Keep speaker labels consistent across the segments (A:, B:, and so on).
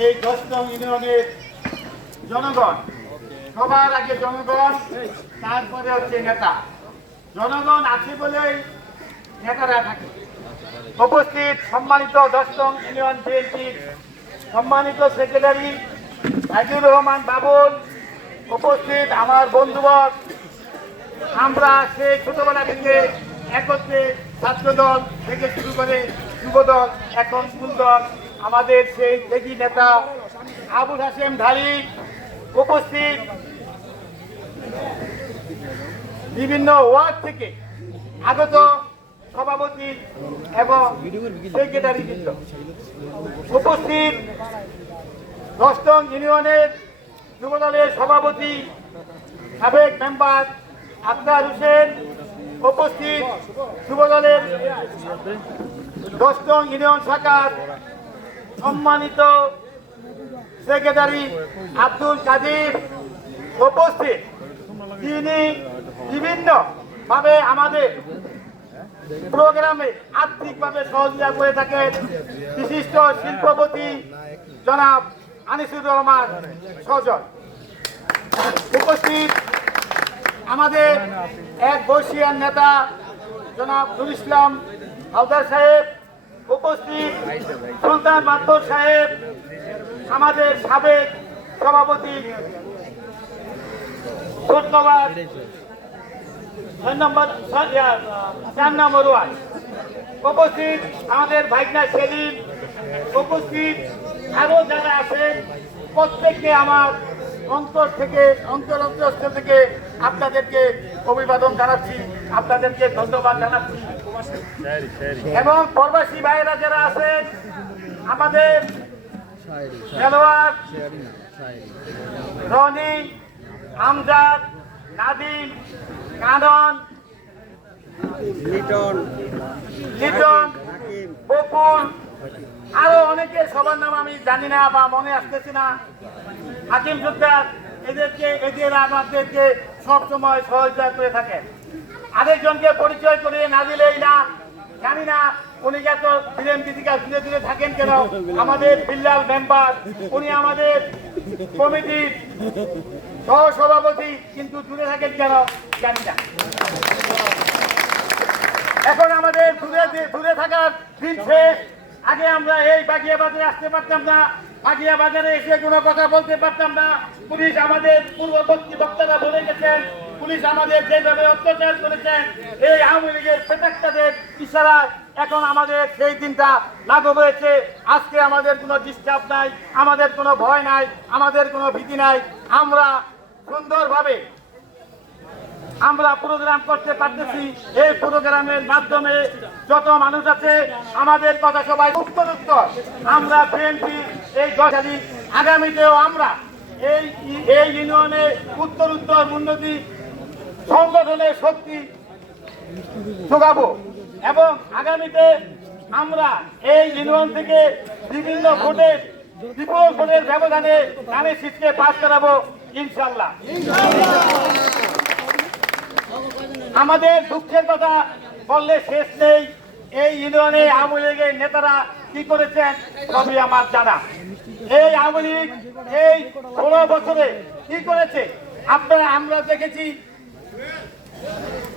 A: এই দশম ইউনিয়নের জনগণ। সবার আগে জনগণ, তারপরে হচ্ছে নেতা। জনগণ আছে বলেই নেতারা থাকে। উপস্থিত সম্মানিত দশম ইউনিয়ন বিএনপির সম্মানিত সেক্রেটারি আজিজুর রহমান বাবুল, উপস্থিত আমার বন্ধুবর আমরা সেই ছোটবেলা থেকে একত্রে ছাত্রদল থেকে শুরু করে যুবদল, এখন ফুলদল আমাদের সেই দেখি নেতা আবুল হাসেম ধারি উপস্থিত। বিভিন্ন ওয়ার্ড থেকে আগত সভাপতি এবং সেক্রেটারি বৃন্দ উপস্থিত। দশম ইউনিয়নের যুবদলের সভাপতি, সাবেক মেম্বার আক্তার হোসেন উপস্থিত। যুবদলের দশম ইউনিয়ন শাখার সম্মানিত সেক্রেটারি আব্দুল কাদির উপস্থিত। তিনি বিভিন্ন ভাবে আমাদের প্রোগ্রামে আর্থিকভাবে সহযোগিতা করে থাকেন। বিশিষ্ট শিল্পপতি জনাব আনিসুর রহমান সজন উপস্থিত আমাদের এক বর্ষিয়ান নেতা জনাব নুর ইসলাম হালদার সাহেব। উপস্থিত সুলতান মাত্তর সাহেব আমাদের সাবেক সভাপতি। ধন্যবাদ। চার উপস্থিত আমাদের ভাইকনা সেলিম। উপস্থিত আরও যারা আছেন, প্রত্যেককে আমার অন্তর থেকে, অন্তর অন্তরস্থ থেকে আপনাদেরকে অভিবাদন জানাচ্ছি। আপনাদেরকে ধন্যবাদ জানাচ্ছি। এবং প্রবাসী ভাইয়েরা যারা আছেন আমাদের খেলোয়াড় রনি আমজাদ নাদিম কানন
B: লিটন
A: লিটন
B: হাকিম
A: বকুল আরও অনেকের সবার নাম আমি জানি না বা মনে আসতেছি না। হাকিম সুদ্দার এদেরকে এদের আমাদেরকে সবসময় সহযোগিতা করে থাকেন। আরেকজনকে পরিচয় করে না দিলেই না, জানি না উনি ফিরেন দিদিকা দূরে দূরে থাকেন কেন? আমাদের বিল্লাল মেম্বার, উনি আমাদের কমিটির সহসভাপতি, কিন্তু দূরে থাকেন কেন? জানি না। এখন আমাদের দূরে দূরে থাকার দিন শেষ। আগে আমরা এই বাগিয়া বাজারে আসতে পারতাম না বাগিয়া বাজারে এসে কোনো কথা বলতে পারতাম না। পুলিশ আমাদের পূর্ববর্তী বক্তারা বলে গেছেন পুলিশ আমাদের যেভাবে অত্যাচার করেছেন এই আওয়ামী লীগের পেটাক্তাদের ইশারা এখন আমাদের সেই দিনটা লাগু হয়েছে। আজকে আমাদের কোনো ডিস্টার্ব নাই, আমাদের কোনো ভয় নাই, আমাদের কোনো ভীতি নাই। আমরা সুন্দরভাবে আমরা প্রোগ্রাম করতে পারতেছি। এই প্রোগ্রামের মাধ্যমে যত মানুষ আছে, আমাদের কথা সবাই উত্তর আমরা বিএনপি এই আগামীতেও আমরা এই এই ইউনিয়নে উত্তর উত্তর উন্নতি সংগঠনের শক্তি যোগাবো এবং আগামীতে আমরা এই ইউনিয়ন থেকে বিভিন্ন ভোটের, বিপুল ভোটের ব্যবধানে আমি সিটকে পাস করাবো ইনশাল্লাহ আমাদের দুঃখের কথা বললে শেষ নেই। এই ইউনিয়নে আওয়ামী লীগের নেতারা কি করেছেন সবই আমার জানা। এই আওয়ামী লীগ এই ষোলো বছরে কি করেছে? আপনারা, আমরা দেখেছি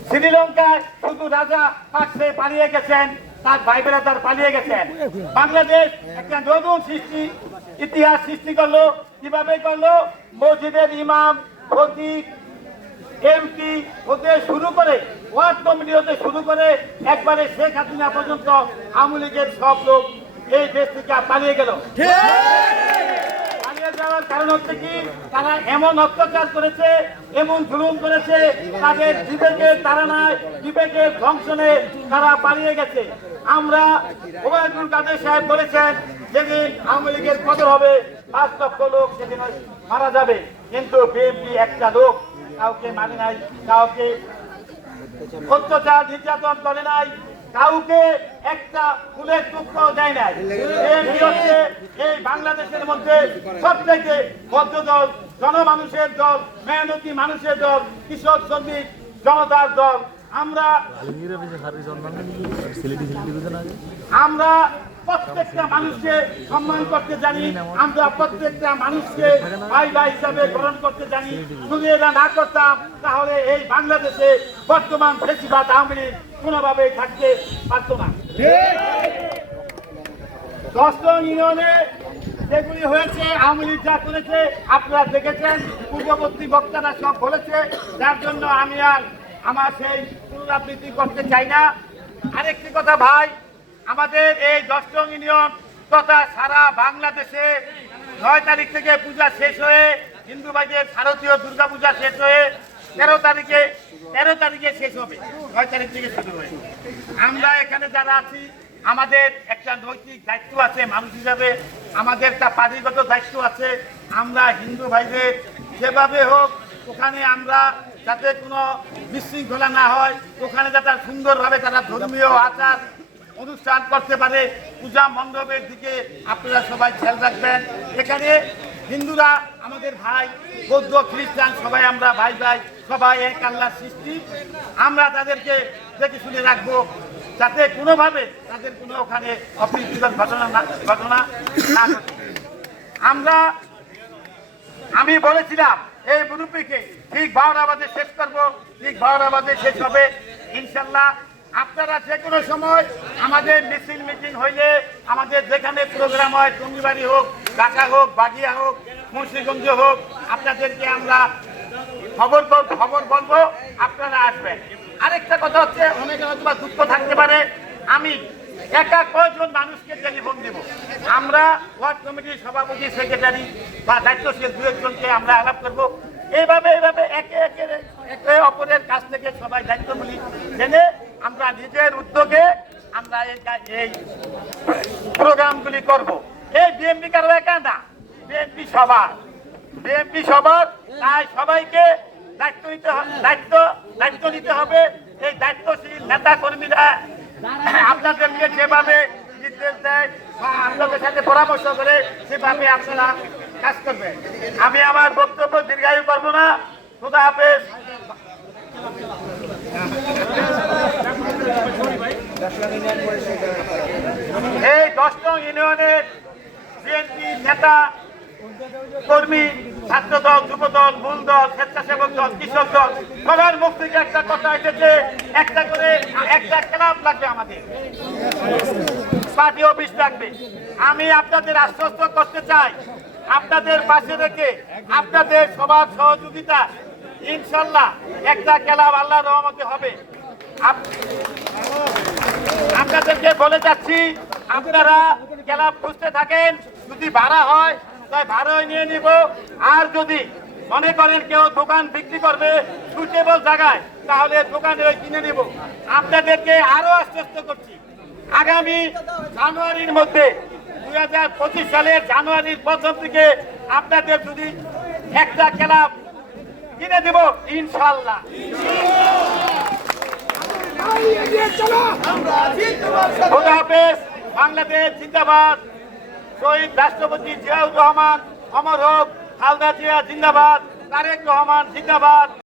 A: শ্রীলঙ্কায় শুধু রাজা পাকসে পালিয়ে গেছেন, তার ভাই তার পালিয়ে গেছেন। বাংলাদেশ একটা নতুন সৃষ্টি, ইতিহাস সৃষ্টি করল। কীভাবে করল? মসজিদের ইমাম খতিব এমপি হতে শুরু করে, ওয়ার্ড কমিটি হতে শুরু করে, একবারে শেখ হাসিনা পর্যন্ত আওয়ামী লীগের সব লোক এই দেশ থেকে পালিয়ে গেল। যাওয়ার কারণ হচ্ছে কি, তারা এমন অত্যাচার করেছে, এমন জুলুম করেছে, তাদের বিবেকের নাই বিবেকের ধ্বংসনে তারা পালিয়ে গেছে। আমরা ওবায়দুল কাদের সাহেব বলেছেন, যেদিন আওয়ামী লীগের পতন হবে, পাঁচ লক্ষ লোক সেদিন মারা যাবে। কিন্তু বিএনপি একটা লোক, কাউকে মানে নাই, কাউকে অত্যাচার, নির্যাতন করে নাই কাউকে একটা ফুলের টুকরো দেয় না এর বিরুদ্ধে এই বাংলাদেশের মধ্যে সবথেকে বদ্ধ দল জনমানুষের দল মেহনতি মানুষের দল কৃষক শ্রমিক জনতার দল। আমরা আমরা প্রত্যেকটা মানুষকে সম্মান করতে জানি, আমরা প্রত্যেকটা মানুষকে ভাই ভাই হিসাবে গ্রহণ করতে জানি। যদি এটা না করতাম, তাহলে এই বাংলাদেশে বর্তমান বেশিরভাগ আওয়ামী লীগ কোনোভাবেই থাকতে পারত না। দশম ইউনিয়নে যেগুলি হয়েছে, আওয়ামী লীগ যা করেছে, আপনারা দেখেছেন, পূর্ববর্তী বক্তারা সব বলেছে, যার জন্য আমি আর আমার সেই পুনরাবৃত্তি করতে চাই না। আরেকটি কথা ভাই আমাদের এই দশম ইউনিয়ন তথা সারা বাংলাদেশে নয় তারিখ থেকে পূজা শেষ হয়ে হিন্দু ভাইদের শারদীয় দুর্গা পূজা শেষ হয়ে তেরো তারিখে তেরো তারিখে শেষ হবে। নয় তারিখ থেকে শুরু হয়ে আমরা এখানে যারা আছি, আমাদের একটা নৈতিক দায়িত্ব আছে, মানুষ হিসাবে আমাদের একটা পারিগত দায়িত্ব আছে। আমরা হিন্দু ভাইদের যেভাবে হোক, ওখানে আমরা যাতে কোনো বিশৃঙ্খলা না হয়, ওখানে যাতে সুন্দরভাবে তারা ধর্মীয় আচার অনুষ্ঠান করতে পারে। পূজা মণ্ডপের দিকে আপনারা সবাই খেয়াল রাখবেন। এখানে হিন্দুরা, আমাদের ভাই, বৌদ্ধ, খ্রিস্টান সবাই আমরা ভাই ভাই, সবাই এক আল্লাহর সৃষ্টি। আমরা তাদেরকে দেখে শুনে রাখব, যাতে কোনোভাবে তাদের কোনো ওখানে অপ্রীতিকর ঘটনা না ঘটনা না আমরা, আমি বলেছিলাম, এই মুরব্বীকে ঠিক বাজে শেষ করব, ঠিক বাজে শেষ হবে। ইনশাল্লাহ আপনারা যে কোনো সময় আমাদের মিছিল, মিটিং হইলে আমাদের যেখানে প্রোগ্রাম হয়, টঙ্গিবাড়ি হোক, ঢাকা হোক, বাগিয়া হোক, মুন্সিগঞ্জ হোক, আপনাদেরকে আমরা খবর খবর বলব, আপনারা আসবেন। আরেকটা কথা হচ্ছে, অনেকে হয়তো দুঃখ থাকতে পারে, আমি একা কয়জন মানুষকে টেলিফোন দেব? আমরা ওয়ার্ড কমিটির সভাপতি, সেক্রেটারি বা দায়িত্বশীল দু একজনকে আমরা আলাপ করব। এইভাবে এইভাবে একে একে একে অপরের কাছ থেকে সবাই দায়িত্বগুলি জেনে আমরা নিজের উদ্যোগে আমরা এই প্রোগ্রামগুলি করব। এই বিএমপি কারও একা না? বিএনপি সবার। বিএনপি সবার, তাই সবাইকে দায়িত্ব নিতে হবে দায়িত্ব দায়িত্ব নিতে হবে। এই দায়িত্বশীল নেতা কর্মীরা আপনাদেরকে যেভাবে নির্দেশ দেয় বা আপনাদের সাথে পরামর্শ করে সেভাবে আপনারা কাজ করবেন। আমি আমার বক্তব্য দীর্ঘায়ু করব না। খুদা হাফেজ। এই দশ নং ইউনিয়নের বিএনপি নেতা, কর্মী ছাত্র দল যুব দল মূল দল স্বেচ্ছাসেবক দল, কৃষক দল, সবার মুখ থেকে একটা কথা এসেছে, একটা করে, একটা ক্লাব লাগবে আমাদের। পার্টি অফিস লাগবে। আমি আপনাদের আশ্বস্ত করতে চাই, আপনাদের পাশে রেখে আপনাদের সবার সহযোগিতা, ইনশাল্লাহ একটা ক্লাব আল্লাহ রহমতে হবে। আপনাদেরকে বলে যাচ্ছি, আপনারা ক্লাব খুঁজতে থাকেন, যদি ভাড়া হয়, তাই ভাড়ায় নিয়ে নিব। আর যদি মনে করেন কেউ দোকান বিক্রি করবে সুইটেবল জায়গায়, তাহলে দোকানে ওই কিনে নিব। আপনাদেরকে আরও আশ্বস্ত করছি, আগামী জানুয়ারির মধ্যে, দুই হাজার পঁচিশ সালের জানুয়ারির প্রথম থেকে আপনাদের যদি একটা ক্লাব কিনে দেব, ইনশাল্লাহ। খোদা হাফেজ বাংলাদেশ জিন্দাবাদ। শহীদ রাষ্ট্রপতি জিয়াউর রহমান অমর হোক খালদা জিয়া জিন্দাবাদ তারেক রহমান জিন্দাবাদ।